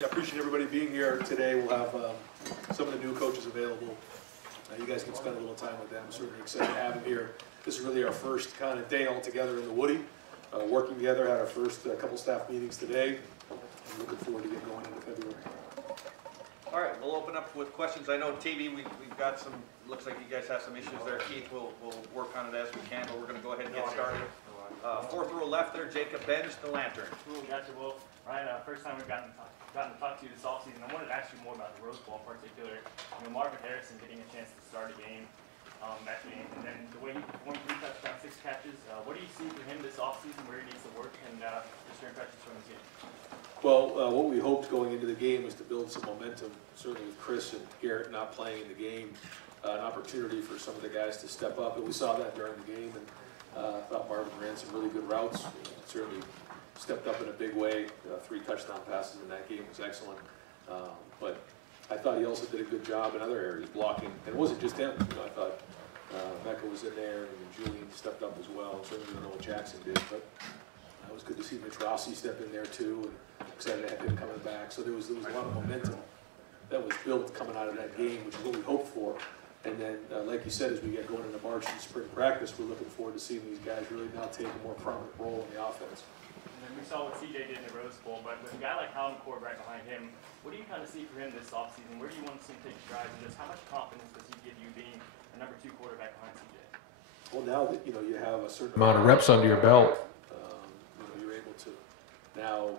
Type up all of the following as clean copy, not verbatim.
I appreciate everybody being here today. We'll have some of the new coaches available. You guys can spend a little time with them. Certainly excited to have them here. This is really our first kind of day all together in the Woody, working together. Had our first couple staff meetings today. I'm looking forward to getting going into February. All right, we'll open up with questions. I know TV, we've got some, looks like you guys have some issues there. Keith, we'll work on it as we can, but we're going to go ahead and get started. Fourth row left there, Jacob Benj, the Lantern. Cool, gotcha. Well, Ryan, first time we've gotten to talk to you this offseason. I wanted to ask you more about the Rose Bowl in particular. You know, Marvin Harrison getting a chance to start a game, that game, and then the way he performed 3 touchdowns, 6 catches. What do you see for him this offseason, where he needs to work, and just your impressions from his game? Well, what we hoped going into the game was to build some momentum, certainly with Chris and Garrett not playing in the game, an opportunity for some of the guys to step up, and we saw that during the game, and I thought Marvin ran some really good routes, certainly stepped up in a big way. 3 touchdown passes in that game was excellent, but I thought he also did a good job in other areas, blocking, and it wasn't just him. You know, I thought Becca was in there, and Julian stepped up as well. Certainly don't know what Jackson did, but it was good to see Mitch Rossi step in there too, and excited to have him coming back. So there was a lot of momentum that was built coming out of that game, which is what we hoped for. And then, like you said, as we get going into March and spring practice, we're looking forward to seeing these guys really now take a more prominent role in the offense. And then we saw what CJ did in the Rose Bowl, but with a guy like Colin Cord right behind him, what do you kind of see for him this offseason? Where do you want to see him take strides, and just how much confidence does he give you being a number 2 quarterback behind CJ? Well, now that you have a certain amount of reps under your belt, you're able to now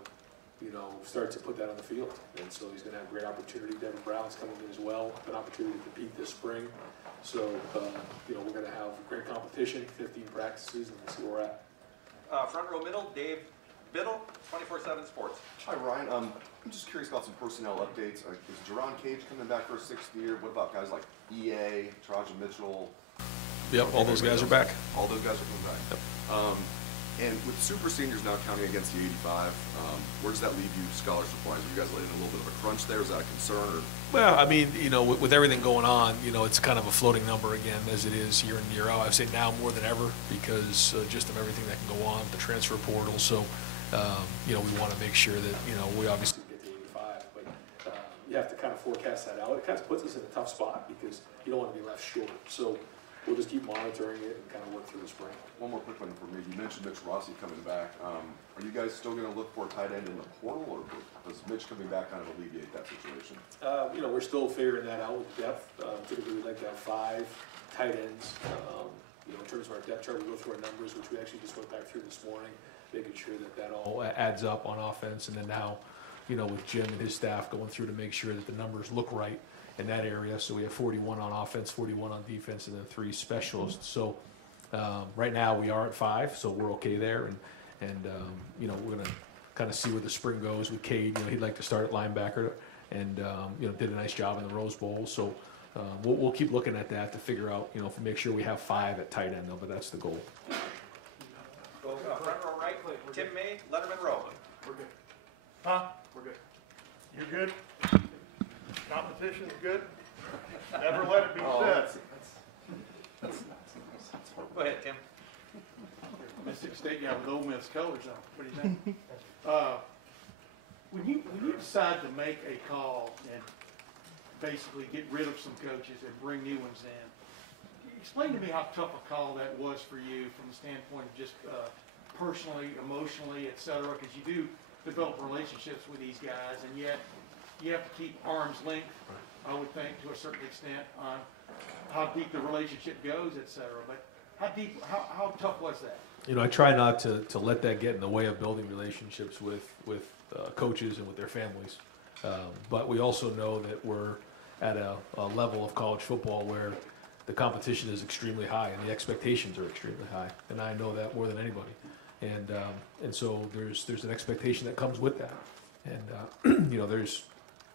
start to put that on the field. And so he's going to have a great opportunity. Devin Brown's coming in as well, an opportunity to compete this spring. So, we're going to have great competition, 15 practices, and we'll see where we're at. Front row middle, Dave Biddle, 24/7 Sports. Hi, Ryan. I'm just curious about some personnel updates. Is Jerron Cage coming back for a 6th year? What about guys like EA, Taraji Mitchell? Yep, all those guys are back. All those guys are coming back. Yep. And with super seniors now counting against the 85, where does that leave you scholarship-wise? Are you guys letting a little bit of a crunch there? Is that a concern? Or? Well, I mean, with everything going on, it's kind of a floating number again, as it is year in, year out. I would say now more than ever because just of everything that can go on, the transfer portal. So, we want to make sure that, we obviously get to 85, but you have to kind of forecast that out. It kind of puts us in a tough spot because you don't want to be left short. So we'll just keep monitoring it and kind of work through the spring. One more quick one for me. You mentioned Mitch Rossi coming back. Are you guys still going to look for a tight end in the portal, or does Mitch coming back kind of alleviate that situation? We're still figuring that out with depth. Typically, we'd like to have 5 tight ends. In terms of our depth chart, we go through our numbers, which we actually just went back through this morning, making sure that all adds up on offense. And then now, with Jim and his staff going through to make sure that the numbers look right in that area. So we have 41 on offense, 41 on defense, and then 3 specialists. So right now we are at 5, so we're okay there. And we're going to kind of see where the spring goes with Cade. He'd like to start at linebacker, and did a nice job in the Rose Bowl. So we'll keep looking at that to figure out, make sure we have 5 at tight end though. But that's the goal. Front row right, Tim May, Letterman Row. We're good. Huh? We're good. You're good? Competition's good? Never let it be said. Go ahead, Tim. Mississippi State guy with Ole Miss colors on. What do you think? When you decide to make a call and basically get rid of some coaches and bring new ones in, explain to me how tough a call that was for you from the standpoint of just personally, emotionally, et cetera, because you do develop relationships with these guys, and yet you have to keep arm's length, I would think, to a certain extent on how deep the relationship goes, et cetera. But how tough was that? I try not to let that get in the way of building relationships with coaches and with their families. But we also know that we're at a level of college football where the competition is extremely high and the expectations are extremely high. And I know that more than anybody. And so there's an expectation that comes with that. And,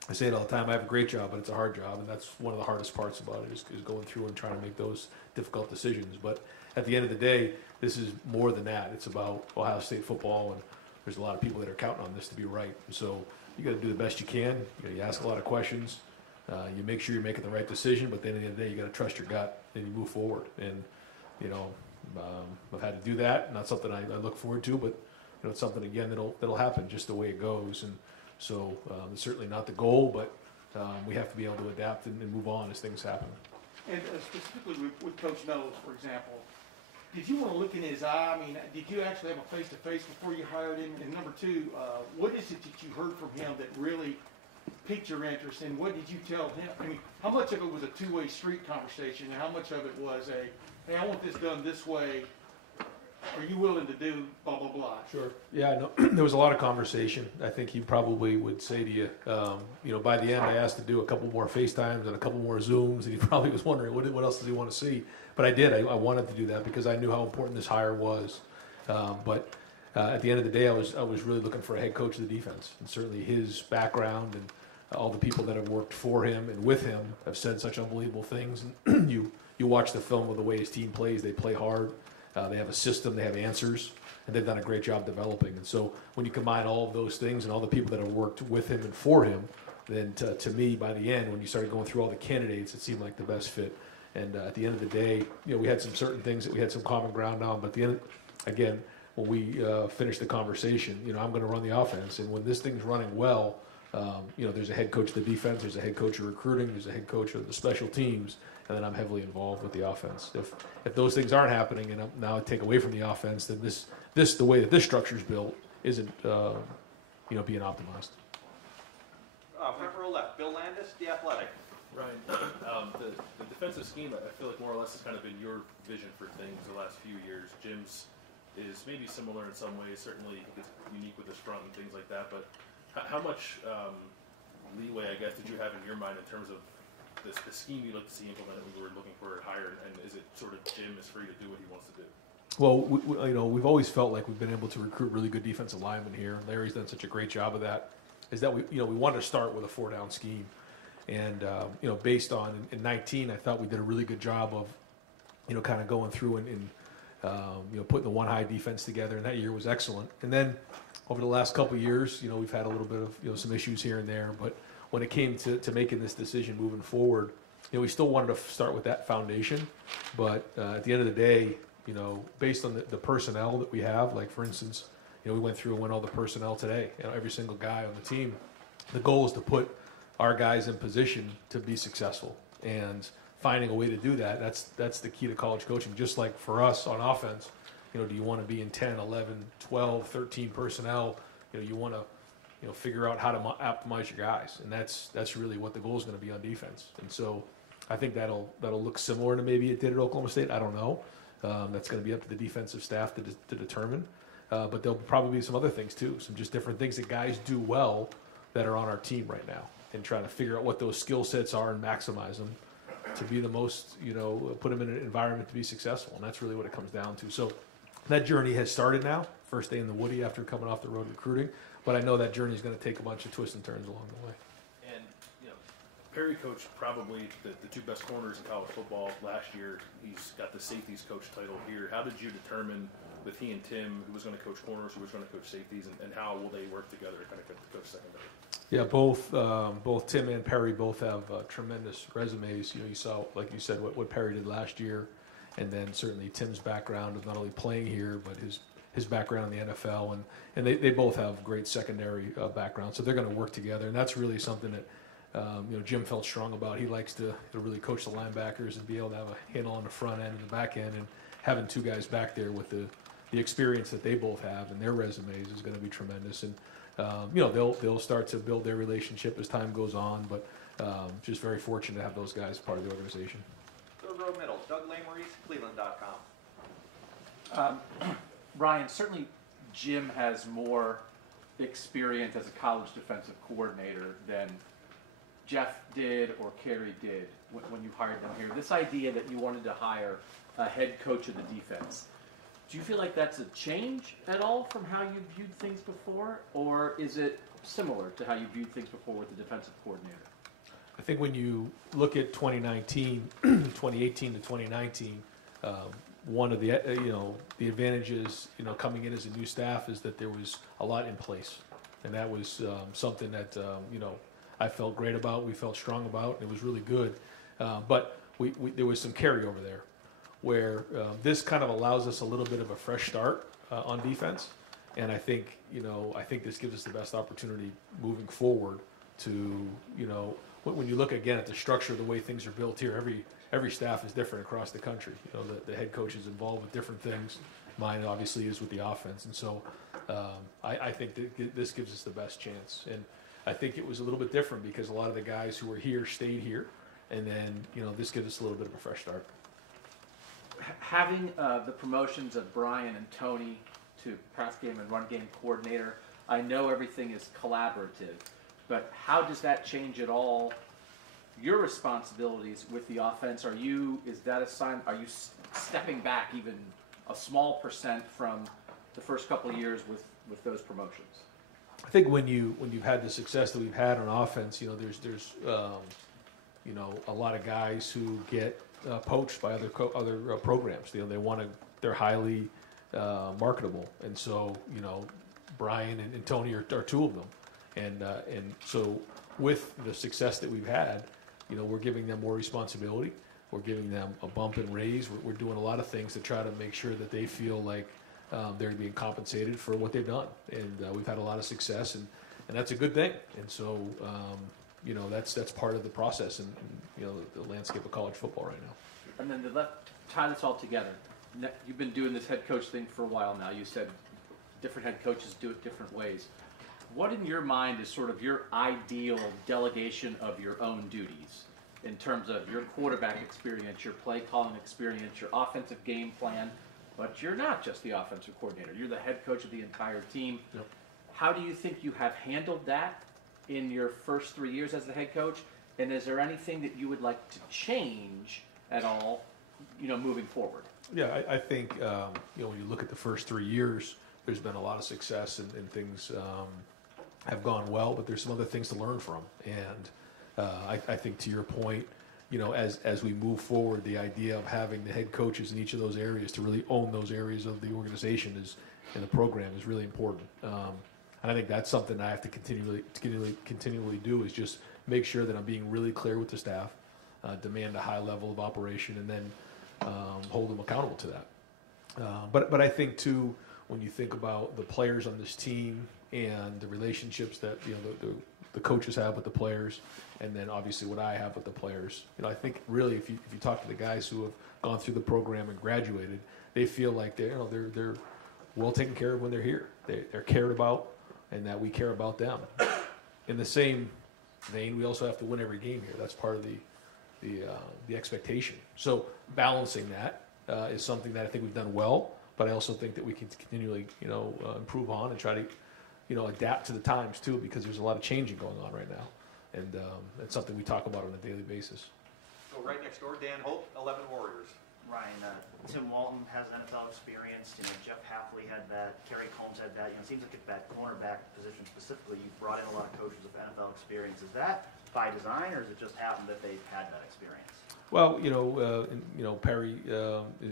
I say it all the time, I have a great job, but it's a hard job. And that's one of the hardest parts about it is going through and trying to make those difficult decisions. But at the end of the day, this is more than that. It's about Ohio State football, and there's a lot of people that are counting on this to be right. And so you got to do the best you can. You ask a lot of questions. You make sure you're making the right decision, but at the end of the day, you got to trust your gut and you move forward. And, I've had to do that. Not something I look forward to, but, it's something, again, that'll happen just the way it goes. And So it's certainly not the goal, but we have to be able to adapt and move on as things happen. And specifically with Coach Knowles, for example, did you want to look in his eye? I mean, did you actually have a face-to-face before you hired him? And number two, what is it that you heard from him that really piqued your interest? And what did you tell him? I mean, how much of it was a two-way street conversation, and how much of it was hey, I want this done this way. Are you willing to do blah, blah, blah? Sure. Yeah, no, there was a lot of conversation. I think he probably would say to you, by the end, I asked to do a couple more FaceTimes and a couple more Zooms, and he probably was wondering, what else does he want to see? But I did. I wanted to do that because I knew how important this hire was. But at the end of the day, I was really looking for a head coach of the defense. And certainly his background and all the people that have worked for him and with him have said such unbelievable things. And you watch the film of the way his team plays. They play hard. They have a system, they have answers, and they've done a great job developing. And so when you combine all of those things and all the people that have worked with him and for him, then to me, by the end, when you started going through all the candidates, it seemed like the best fit. And at the end of the day, we had some certain things that we had some common ground on. But at the end, again, when we finished the conversation, I'm going to run the offense. And when this thing's running well, there's a head coach of the defense, there's a head coach of recruiting, there's a head coach of the special teams, and then I'm heavily involved with the offense. If those things aren't happening, and now I take away from the offense, then this the way that this structure is built isn't being optimized. Front row left, Bill Landis, The Athletic. Ryan, the defensive scheme, I feel like more or less has kind of been your vision for things the last few years. Jim's is maybe similar in some ways. Certainly, it's unique with the front and things like that. But how much leeway, I guess, did you have in your mind in terms of the scheme you'd like to see implemented when you were looking for a hire, and is it sort of Jim is free to do what he wants to do? Well, we've always felt like we've been able to recruit really good defensive linemen here. Larry's done such a great job of that. Is that we wanted to start with a 4-down scheme, and based on in 19, I thought we did a really good job of kind of going through and putting the one high defense together, and that year was excellent. And then over the last couple of years, we've had a little bit of some issues here and there, but when it came to making this decision moving forward, we still wanted to start with that foundation. But at the end of the day, based on the personnel that we have, like for instance, we went through and went all the personnel today. Every single guy on the team. The goal is to put our guys in position to be successful, and finding a way to do that. That's the key to college coaching. Just like for us on offense, do you want to be in 10, 11, 12, 13 personnel? You want to figure out how to optimize your guys, and that's really what the goal is going to be on defense. And so I think that'll look similar to maybe it did at Oklahoma State. I don't know. That's going to be up to the defensive staff to determine. But there'll probably be some other things too, some just different things that guys do well that are on our team right now, and trying to figure out what those skill sets are and maximize them to be the most, put them in an environment to be successful. And that's really what it comes down to. So that journey has started now, first day in the Woody after coming off the road recruiting. But I know that journey is going to take a bunch of twists and turns along the way. And, Perry coached probably the two best corners in college football last year. He's got the safeties coach title here. How did you determine with he and Tim who was going to coach corners, who was going to coach safeties, and how will they work together to kind of coach secondary? Yeah, both Tim and Perry both have tremendous resumes. You saw, like you said, what Perry did last year, and then certainly Tim's background of not only playing here, but his background in the NFL, and they both have great secondary background, so they're going to work together, and that's really something that Jim felt strong about. He likes to really coach the linebackers and be able to have a handle on the front end and the back end, and having two guys back there with the experience that they both have and their resumes is going to be tremendous. And they'll start to build their relationship as time goes on, but just very fortunate to have those guys part of the organization. Third row middle, Doug Lamerise, Cleveland.com. Ryan, certainly Jim has more experience as a college defensive coordinator than Jeff did or Kerry did when you hired them here. This idea that you wanted to hire a head coach of the defense, do you feel like that's a change at all from how you viewed things before, or is it similar to how you viewed things before with the defensive coordinator? I think when you look at 2018 to 2019, one of the the advantages coming in as a new staff is that there was a lot in place, and that was something that I felt great about. We felt strong about. It was really good, but there was some carryover there, where this kind of allows us a little bit of a fresh start on defense. And I think, I think this gives us the best opportunity moving forward to, when you look again at the structure, the way things are built here, every staff is different across the country. The head coach is involved with different things. Mine obviously is with the offense. And so I think that this gives us the best chance. And I think it was a little bit different because a lot of the guys who were here stayed here. And then, this gives us a little bit of a fresh start. Having the promotions of Brian and Tony to pass game and run game coordinator, I know everything is collaborative, but how does that change at all your responsibilities with the offense? Is that a sign, are you stepping back even a small percent from the first couple of years with those promotions? I think when you've had the success that we've had on offense, there's a lot of guys who get poached by other programs. They're highly marketable, and so Brian and Tony are two of them, and so with the success that we've had, we're giving them more responsibility. We're giving them a bump and raise. We're doing a lot of things to try to make sure that they feel like they're being compensated for what they've done, and we've had a lot of success, and that's a good thing. And so that's part of the process and the landscape of college football right now. And then to tie this all together, you've been doing this head coach thing for a while now. You said different head coaches do it different ways. What in your mind is sort of your ideal delegation of your own duties in terms of your quarterback experience, your play calling experience, your offensive game plan? But you're not just the offensive coordinator. You're the head coach of the entire team. Yep. How do you think you have handled that in your first 3 years as the head coach? And is there anything that you would like to change at all, moving forward? Yeah, I think when you look at the first 3 years, there's been a lot of success and things have gone well, but there's some other things to learn from. And I think to your point, as we move forward, the idea of having the head coaches in each of those areas to really own those areas of the organization and the program is really important. And I think that's something I have to continually do is just make sure that I'm being really clear with the staff, demand a high level of operation, and then hold them accountable to that. But I think too, when you think about the players on this team and the relationships that the coaches have with the players, and then obviously what I have with the players, I think really if you talk to the guys who have gone through the program and graduated, they feel like they're well taken care of when they're here. They're cared about, and that we care about them. In the same vein, we also have to win every game here. That's part of the expectation. So balancing that is something that I think we've done well, but I also think that we can continually improve on and try to adapt to the times too, because there's a lot of changing going on right now, and it's something we talk about on a daily basis. So right next door, Dan Hope, 11 Warriors. Ryan, Tim Walton has NFL experience. Jeff Hafley had that. Kerry Combs had that. It seems like at that cornerback position specifically, you've brought in a lot of coaches with NFL experience. Is that by design, or has it just happened that they've had that experience? Well, Perry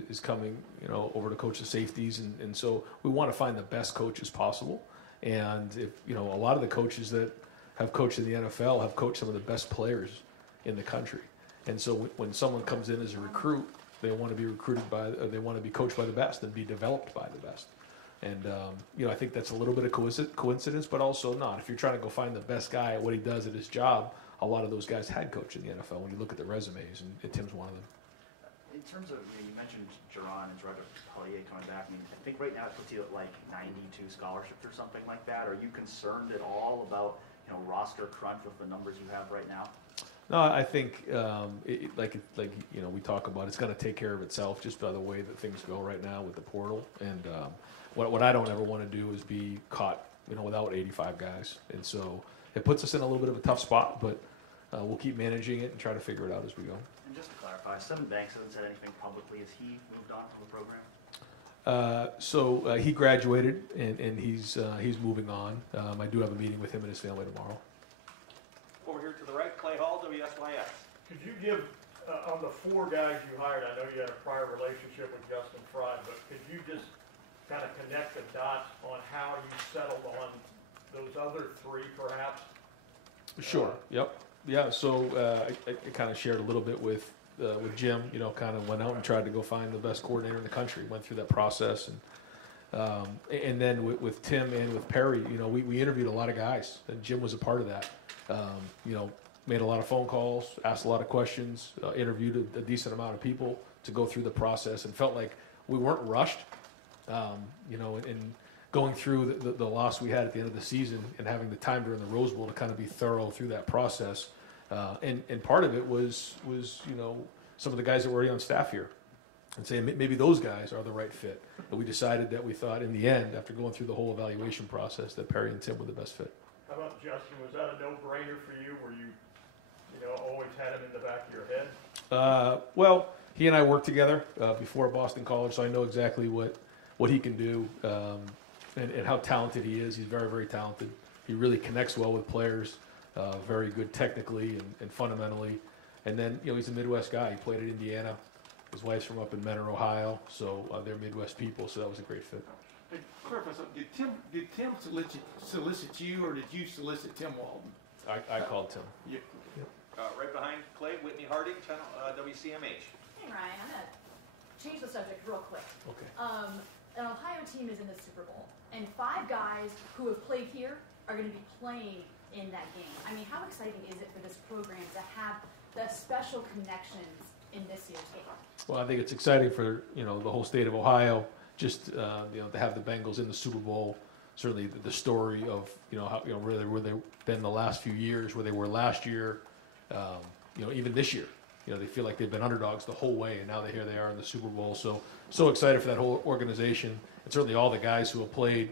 is coming, over to coach the safeties, and so we want to find the best coaches possible. And if a lot of the coaches that have coached in the NFL have coached some of the best players in the country. And so when someone comes in as a recruit, they want to be they want to be coached by the best and be developed by the best. And I think that's a little bit of coincidence, but also not. If you're trying to go find the best guy at what he does at his job, a lot of those guys had coached in the NFL when you look at the resumes, and Tim's one of them. In terms of, you mentioned Jaron and Gerard Pellier coming back. I think right now it puts you at like 92 scholarships or something like that. Are you concerned at all about roster crunch with the numbers you have right now? No, I think we talk about, it's going to take care of itself just by the way that things go right now with the portal. And what I don't ever want to do is be caught without 85 guys. And so it puts us in a little bit of a tough spot, but we'll keep managing it and try to figure it out as we go. And just to clarify, Seven Banks hasn't said anything publicly. Has he moved on from the program? So he graduated, and he's moving on. I do have a meeting with him and his family tomorrow. Over here to the right, Clay Hall, WSYS. Could you give, on the 4 guys you hired, I know you had a prior relationship with Justin Fry, but could you just kind of connect the dots on how you settled on those other 3 perhaps? Sure. Yep. Yeah. So I kind of shared a little bit with Jim. Kind of went out and tried to go find the best coordinator in the country. Went through that process, and And then with Tim and with Perry, we interviewed a lot of guys, and Jim was a part of that. Made a lot of phone calls, asked a lot of questions, interviewed a decent amount of people to go through the process, and felt like we weren't rushed. And going through the loss we had at the end of the season and having the time during the Rose Bowl to kind of be thorough through that process. And part of it was some of the guys that were already on staff here and saying maybe those guys are the right fit. But we decided that we thought in the end, after going through the whole evaluation process, that Perry and Tim were the best fit. How about Justin? Was that a no-brainer for you? Were you always had him in the back of your head? Well, he and I worked together before Boston College, so I know exactly what he can do and how talented he is. He's very, very talented. He really connects well with players, very good technically and fundamentally. And then, he's a Midwest guy. He played at Indiana. His wife's from up in Mentor, Ohio, so they're Midwest people, so that was a great fit. Hey, clarify something. Did Tim solicit you, or did you solicit Tim Walton? I called Tim. Yeah. Right behind Clay, Whitney Harding, channel WCMH. Hey Ryan, I'm gonna change the subject real quick. Okay. An Ohio team is in the Super Bowl, and 5 guys who have played here are going to be playing in that game. I mean, how exciting is it for this program to have the special connections in this year's game? Well, I think it's exciting for the whole state of Ohio. Just to have the Bengals in the Super Bowl. Certainly, the story of how really where they've been the last few years, where they were last year. Even this year, they feel like they've been underdogs the whole way, and now here they are in the Super Bowl. So excited for that whole organization, and certainly all the guys who have played.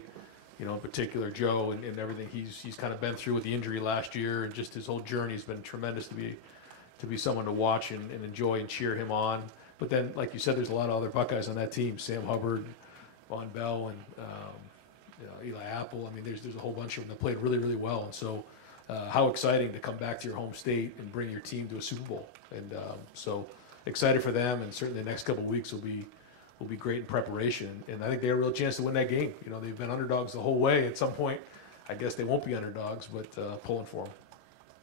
In particular, Joe and everything he's kind of been through with the injury last year, and just his whole journey has been tremendous to be someone to watch and enjoy and cheer him on. But then, like you said, there's a lot of other Buckeyes on that team: Sam Hubbard, Von Bell, and Eli Apple. I mean, there's a whole bunch of them that played really, really well. And so, how exciting to come back to your home state and bring your team to a Super Bowl. And so excited for them. And certainly the next couple of weeks will be great in preparation. And I think they have a real chance to win that game. They've been underdogs the whole way. At some point, I guess they won't be underdogs, but pulling for them.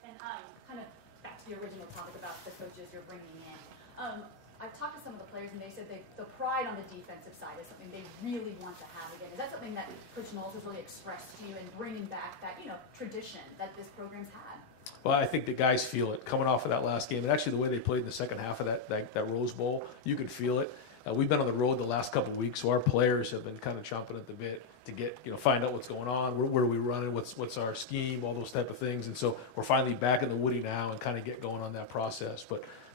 And kind of back to the original topic about the coaches you're bringing in. I've talked to some of the players, and they said the pride on the defensive side is something they really want to have again. Is that something that Coach Knowles has really expressed to you in bringing back that tradition that this program's had? Well, I think the guys feel it coming off of that last game, and actually the way they played in the second half of that Rose Bowl, you can feel it. We've been on the road the last couple of weeks, so our players have been kind of chomping at the bit to get find out what's going on, where are we running, what's our scheme, all those type of things, and so we're finally back in the Woody now and kind of get going on that process.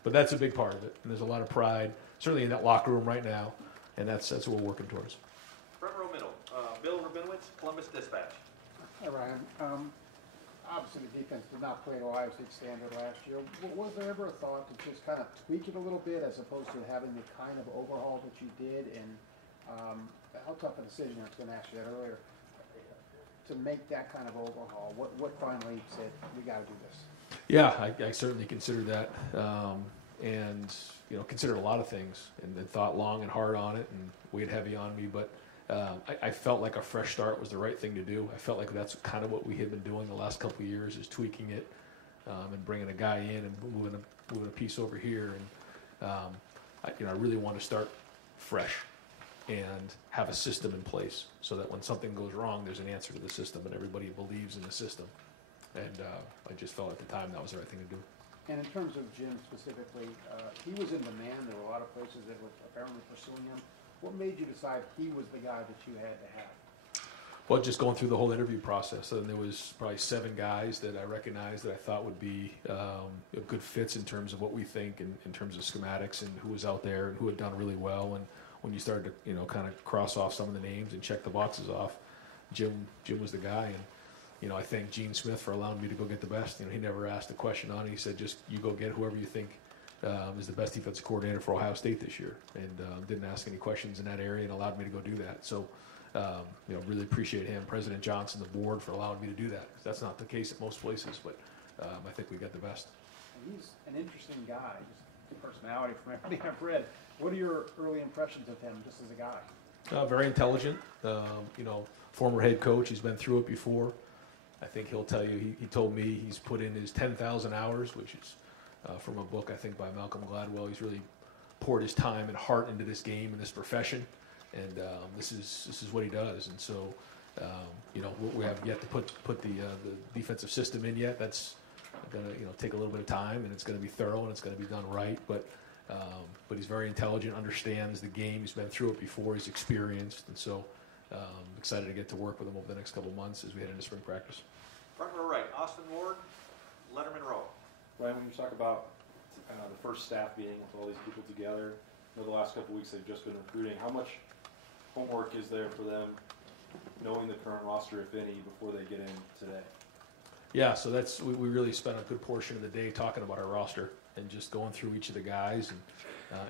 But that's a big part of it, and there's a lot of pride, certainly in that locker room right now, and that's what we're working towards. Front row middle, Bill Rabinowitz, Columbus Dispatch. Hi, Ryan. Obviously, the defense did not play at Ohio State standard last year. Was there ever a thought to just kind of tweak it a little bit as opposed to having the kind of overhaul that you did? And how tough a decision, I was going to ask you that earlier, to make that kind of overhaul? What finally said, we got to do this? Yeah, I certainly considered that, and considered a lot of things, and thought long and hard on it, and weighed heavy on me. But I felt like a fresh start was the right thing to do. I felt like that's kind of what we had been doing the last couple of years, is tweaking it and bringing a guy in and moving a piece over here. And I really want to start fresh and have a system in place so that when something goes wrong, there's an answer to the system, and everybody believes in the system. And I just felt at the time that was the right thing to do. And in terms of Jim specifically, he was in demand. There were a lot of places that were apparently pursuing him. What made you decide he was the guy that you had to have? Well, just going through the whole interview process, and there was probably 7 guys that I recognized that I thought would be good fits in terms of what we think, and in terms of schematics and who was out there and who had done really well. And when you started to kind of cross off some of the names and check the boxes off, Jim was the guy. And I thank Gene Smith for allowing me to go get the best. He never asked a question on it. He said, just you go get whoever you think is the best defensive coordinator for Ohio State this year, and didn't ask any questions in that area and allowed me to go do that. So, really appreciate him, President Johnson, the board, for allowing me to do that. That's not the case at most places, but I think we got the best. And he's an interesting guy, just personality from everything I've read. What are your early impressions of him, just as a guy? Very intelligent, former head coach. He's been through it before. I think he'll tell you, he told me he's put in his 10,000 hours, which is from a book, I think, by Malcolm Gladwell. He's really poured his time and heart into this game and this profession. and this is what he does. And so, we have yet to put the defensive system in yet. That's going to take a little bit of time, and it's going to be thorough, and it's going to be done right. But he's very intelligent, understands the game. He's been through it before. He's experienced, and so excited to get to work with him over the next couple of months as we head into spring practice. Front row right, Austin Ward, Letterman row. Ryan, when you talk about the first staff meeting with all these people together, the last couple of weeks they've just been recruiting, how much homework is there for them knowing the current roster, if any, before they get in today? Yeah, so we really spent a good portion of the day talking about our roster and just going through each of the guys,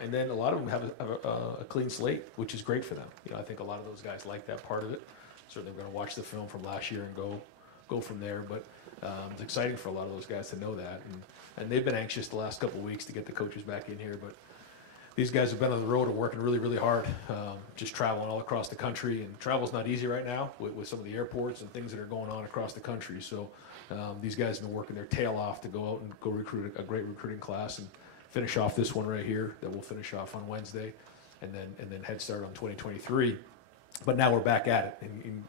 and then a lot of them have a clean slate, which is great for them. I think a lot of those guys like that part of it. Certainly, we're going to watch the film from last year and go from there. But it's exciting for a lot of those guys to know that, and they've been anxious the last couple of weeks to get the coaches back in here. But these guys have been on the road and working really, really hard, just traveling all across the country. And travel's not easy right now with some of the airports and things that are going on across the country. So these guys have been working their tail off to go out and go recruit a great recruiting class and finish off this one right here that we'll finish off on Wednesday, and then head start on 2023. But now we're back at it, and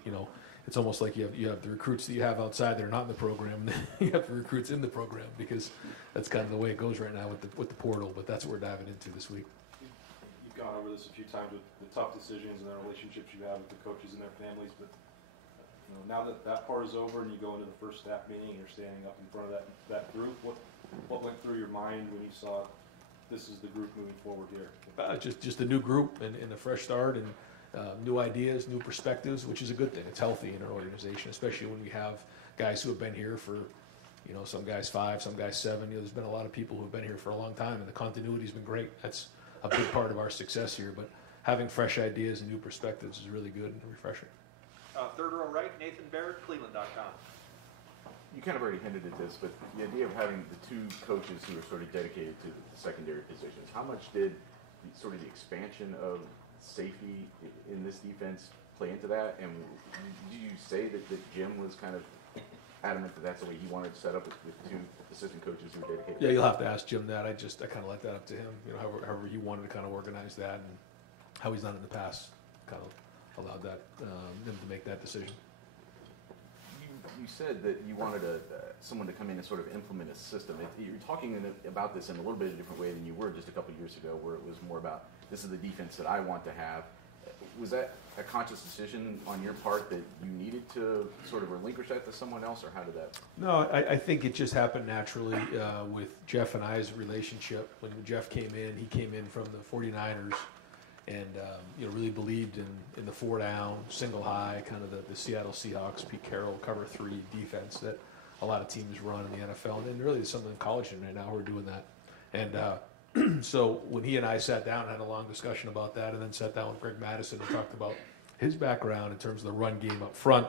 it's almost like you have the recruits that you have outside that are not in the program, and you have the recruits in the program, because that's kind of the way it goes right now with the portal. But that's what we're diving into this week. You've gone over this a few times with the tough decisions and the relationships you have with the coaches and their families, but now that part is over and you go into the first staff meeting and you're standing up in front of that group, what went through your mind when you saw this is the group moving forward here? Just a new group and a fresh start, and new ideas, new perspectives, which is a good thing. It's healthy in our organization, especially when we have guys who have been here for, some guys 5, some guys 7. There's been a lot of people who have been here for a long time, and the continuity's been great. That's a big part of our success here. But having fresh ideas and new perspectives is really good and refreshing. Third row right, Nathan Barrett, Cleveland.com. You kind of already hinted at this, but the idea of having the two coaches who are sort of dedicated to the secondary positions, how much did the expansion of safety in this defense play into that? And do you say that Jim was kind of adamant that that's the way he wanted to set up with two assistant coaches who were dedicated? Yeah, you'll have to ask Jim that. I kind of let that up to him, however he wanted to kind of organize that, and how he's done it in the past, kind of allowed that them to make that decision. You said that you wanted someone to come in and sort of implement a system. You're talking about this in a little bit of a different way than you were just a couple of years ago, where it was more about, this is the defense that I want to have. Was that a conscious decision on your part that you needed to sort of relinquish that to someone else, or how did that? No, I think it just happened naturally with Jeff and I's relationship. When Jeff came in, he came in from the 49ers, and really believed in the 4-down, single high, kind of the Seattle Seahawks, Pete Carroll, cover 3 defense that a lot of teams run in the NFL, and really something in college right now we're doing that. And so when he and I sat down and had a long discussion about that, and then sat down with Greg Madison and talked about his background in terms of the run game up front,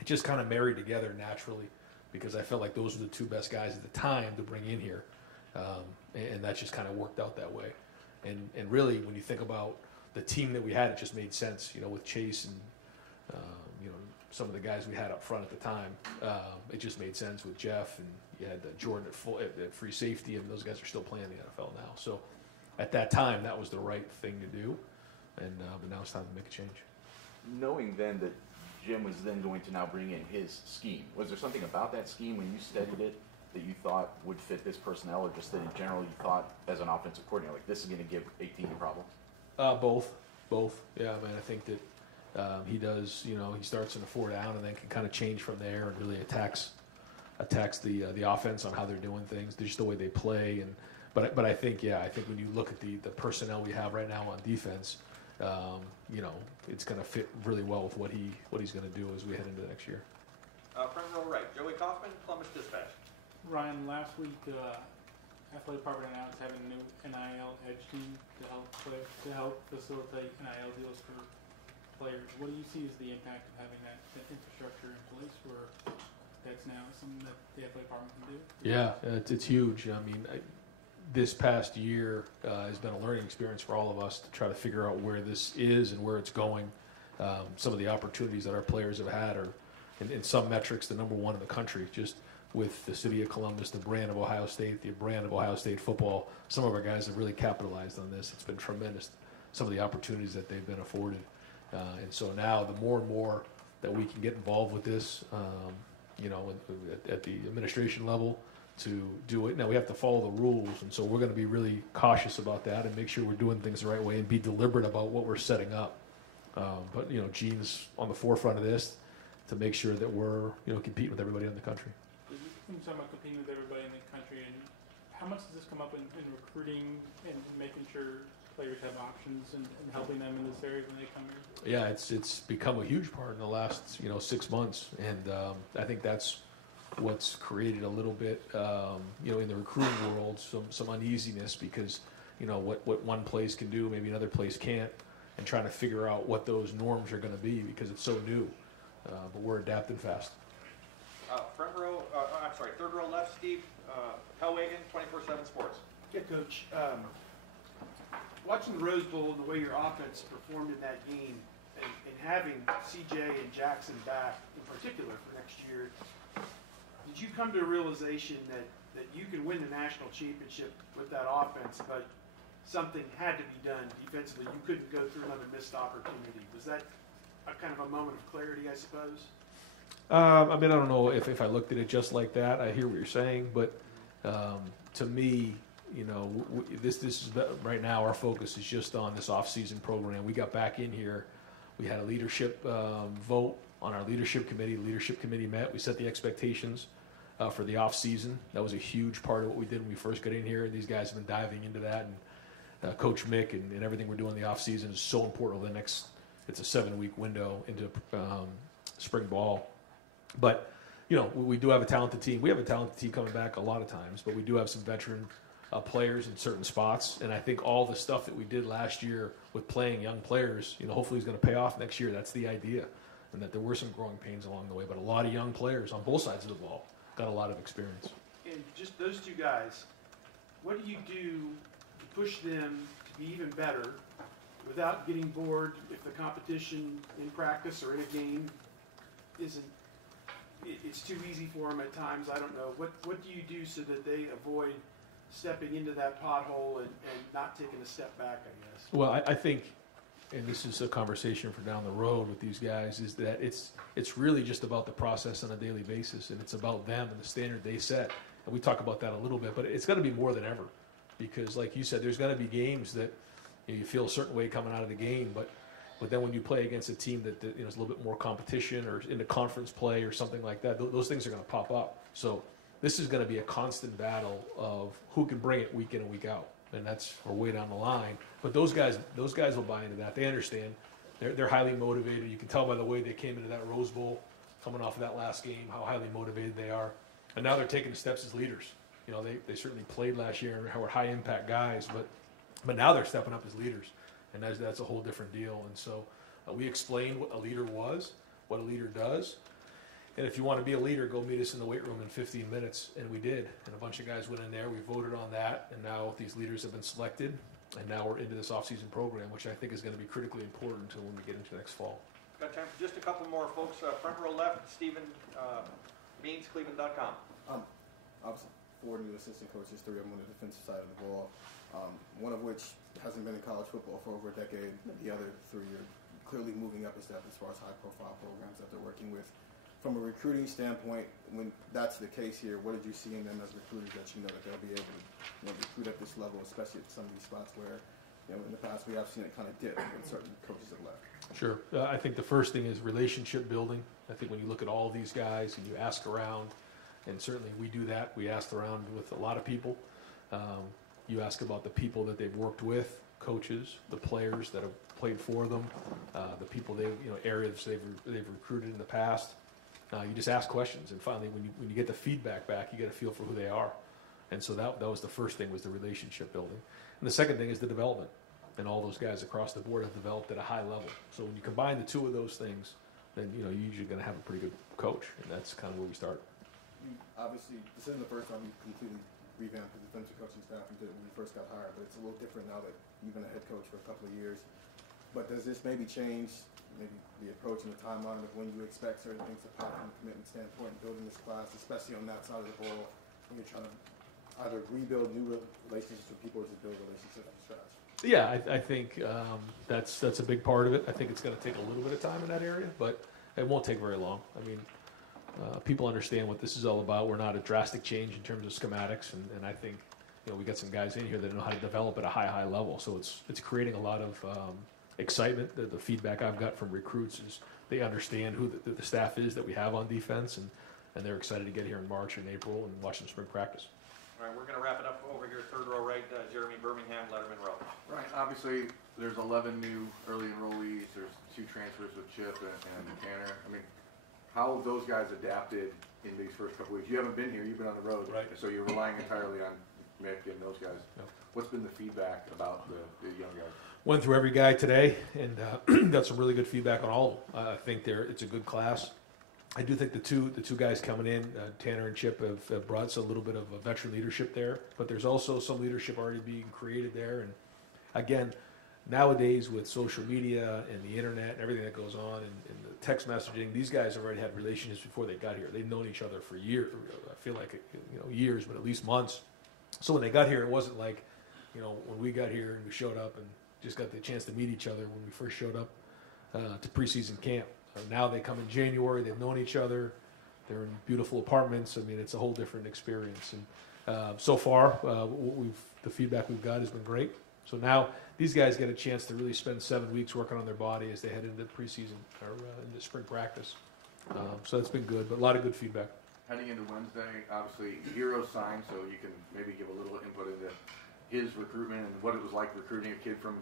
it just kind of married together naturally, because I felt like those were the 2 best guys at the time to bring in here, and that just kind of worked out that way. And really, when you think about the team that we had, it just made sense, with Chase and some of the guys we had up front at the time. It just made sense with Jeff, and you had Jordan at free safety, and those guys are still playing the NFL now. So at that time, that was the right thing to do, and but now it's time to make a change. Knowing then that Jim was then going to now bring in his scheme, was there something about that scheme when you studied it that you thought would fit this personnel, or just that in general you thought as an offensive coordinator, like, this is going to give 18 problems? Both. Yeah, I mean, I think that he does. He starts in a 4-down and then can kind of change from there and really attacks the offense on how they're doing things, just the way they play. But I think when you look at the personnel we have right now on defense, it's going to fit really well with what he's going to do as we head into next year. Front row right, Joey Kaufman, Columbus Dispatch. Ryan, last week, Athletic Department announced having a new NIL edge team to help facilitate NIL deals for players. What do you see as the impact of having that infrastructure in place, where that's now something that the Athletic Department can do? Yeah, it's huge. I mean, this past year has been a learning experience for all of us to try to figure out where this is and where it's going. Some of the opportunities that our players have had are, in some metrics, the number 1 in the country, just with the city of Columbus, the brand of Ohio State, the brand of Ohio State football. Some of our guys have really capitalized on this. It's been tremendous, some of the opportunities that they've been afforded. And so now the more and more that we can get involved with this, at the administration level to do it. Now we have to follow the rules, and so we're going to be really cautious about that and make sure we're doing things the right way and be deliberate about what we're setting up. But Gene's on the forefront of this to make sure that we're competing with everybody in the country. You're talking about competing with everybody in the country, and how much does this come up in recruiting and making sure players have options and helping them in this area when they come here? Yeah, it's become a huge part in the last 6 months, and I think that's what's created a little bit in the recruiting world some uneasiness because what one place can do maybe another place can't, and trying to figure out what those norms are going to be because it's so new. But we're adapting fast. Third row left, Steve Hellwagen, 24/7 Sports. Yeah, Coach. Watching the Rose Bowl and the way your offense performed in that game, and having CJ and Jackson back in particular for next year, did you come to a realization that you can win the national championship with that offense, but something had to be done defensively? You couldn't go through another missed opportunity. Was that a kind of a moment of clarity, I suppose? I don't know if I looked at it just like that. I hear what you're saying, but to me, this is right now. Our focus is just on this off-season program. We got back in here. We had a leadership vote on our leadership committee. The leadership committee met. We set the expectations for the off-season. That was a huge part of what we did when we first got in here. And these guys have been diving into that. And Coach Mick and everything we're doing in the off-season is so important. It's a 7-week window into spring ball. But, we do have a talented team. We have a talented team coming back a lot of times, but we do have some veteran players in certain spots. And I think all the stuff that we did last year with playing young players, hopefully is going to pay off next year. That's the idea. And that there were some growing pains along the way, but a lot of young players on both sides of the ball got a lot of experience. And just those two guys, what do you do to push them to be even better without getting bored if the competition in practice or in a game it's too easy for them at times? I don't know. What do you do so that they avoid stepping into that pothole and not taking a step back, I guess? Well, I think, and this is a conversation for down the road with these guys, is that it's really just about the process on a daily basis, and it's about them and the standard they set. And we talk about that a little bit, but it's got to be more than ever, because like you said, there's got to be games that you feel a certain way coming out of the game, but then when you play against a team that is a little bit more competition or into conference play or something like that, those things are going to pop up. So this is going to be a constant battle of who can bring it week in and week out, and we're way down the line. But those guys will buy into that. They understand. They're highly motivated. You can tell by the way they came into that Rose Bowl, coming off of that last game, how highly motivated they are. And now they're taking the steps as leaders. They certainly played last year and were high impact guys, but now they're stepping up as leaders. And that's a whole different deal. And so we explained what a leader was, what a leader does. And if you want to be a leader, go meet us in the weight room in 15 minutes. And we did. And a bunch of guys went in there. We voted on that. And now these leaders have been selected. And now we're into this off-season program, which I think is going to be critically important until when we get into next fall. Got time for just a couple more folks. Front row left, Stephen Means, Cleveland.com. Obviously, 4 new assistant coaches, 3 of them on the defensive side of the ball. One of which hasn't been in college football for over a decade. The other 3 are clearly moving up a step as far as high-profile programs that they're working with. From a recruiting standpoint, when that's the case here, what did you see in them as recruiters that that they'll be able to recruit at this level, especially at some of these spots where in the past we have seen it kind of dip when certain coaches have left? Sure. I think the first thing is relationship building. I think when you look at all these guys and you ask around, and certainly we do that, we asked around with a lot of people. You ask about the people that they've worked with, coaches, the players that have played for them, the people areas they've recruited in the past. You just ask questions, and finally, when you get the feedback back, you get a feel for who they are. And so that was the first thing, was the relationship building. And the second thing is the development. And all those guys across the board have developed at a high level. So when you combine the two of those things, then you're usually going to have a pretty good coach, and that's kind of where we start. Obviously, this isn't the first time you completely revamped the defensive coaching staff you did when you first got hired, but it's a little different now that you've been a head coach for a couple of years. But does this maybe change the approach and the timeline of when you expect certain things to pop from a commitment standpoint, building this class, especially on that side of the ball, when you're trying to either rebuild new relationships with people or just build relationships from scratch? Yeah, I think that's a big part of it. I think it's going to take a little bit of time in that area, but it won't take very long. I mean, people understand what this is all about. We're not a drastic change in terms of schematics, and I think we got some guys in here that know how to develop at a high level. So it's creating a lot of excitement. The feedback I've got from recruits is they understand who the staff is that we have on defense, and they're excited to get here in March and April and watch them spring practice. All right, we're going to wrap it up over here, third row right, Jeremy Birmingham, Letterman Row. Right, obviously, there's 11 new early enrollees, there's 2 transfers with Chip and Tanner. I mean, how have those guys adapted in these first couple weeks? You haven't been here, you've been on the road, right? So you're relying entirely on Mick and those guys. Yep. What's been the feedback about the young guys? Went through every guy today and got some really good feedback on all of them. I think it's a good class. I do think the two guys coming in, Tanner and Chip, have brought a little bit of a veteran leadership there, but there's also some leadership already being created there. And again, nowadays with social media and the internet and everything that goes on and the text messaging, these guys already had relationships before they got here. They've known each other for years. I feel like years, but at least months. So when they got here, it wasn't like when we got here and we showed up and just got the chance to meet each other when we first showed up to preseason camp. Now they come in January, they've known each other, they're in beautiful apartments. I mean, it's a whole different experience. And so far, the feedback we've got has been great. So now these guys get a chance to really spend 7 weeks working on their body as they head into preseason or into spring practice. So that's been good, but a lot of good feedback. Heading into Wednesday, obviously, Hero signed, so you can maybe give a little input into his recruitment and what it was like recruiting a kid from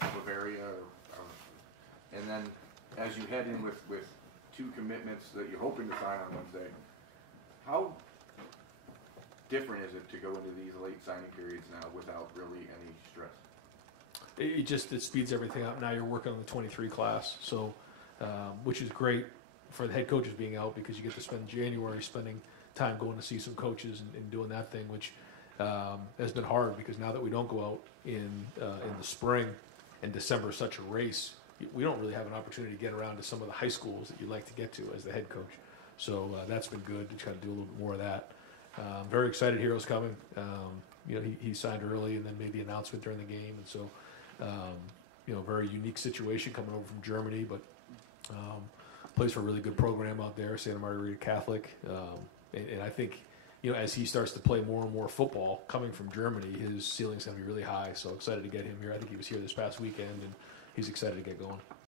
Bavaria, and then as you head in with 2 commitments that you're hoping to sign on Wednesday, how different is it to go into these late signing periods now without really any stress? It speeds everything up. Now you're working on the 23 class, so which is great for the head coaches being out because you get to spend January spending time going to see some coaches and doing that thing, which has been hard because now that we don't go out in the spring and December is such a race, we don't really have an opportunity to get around to some of the high schools that you'd like to get to as the head coach. So that's been good to try to do a little bit more of that. Very excited Hero's coming. He signed early and then made the announcement during the game. And so, very unique situation coming over from Germany, but plays for a really good program out there, Santa Margarita Catholic. And I think, as he starts to play more and more football coming from Germany, his ceiling's going to be really high. So excited to get him here. I think he was here this past weekend, and he's excited to get going.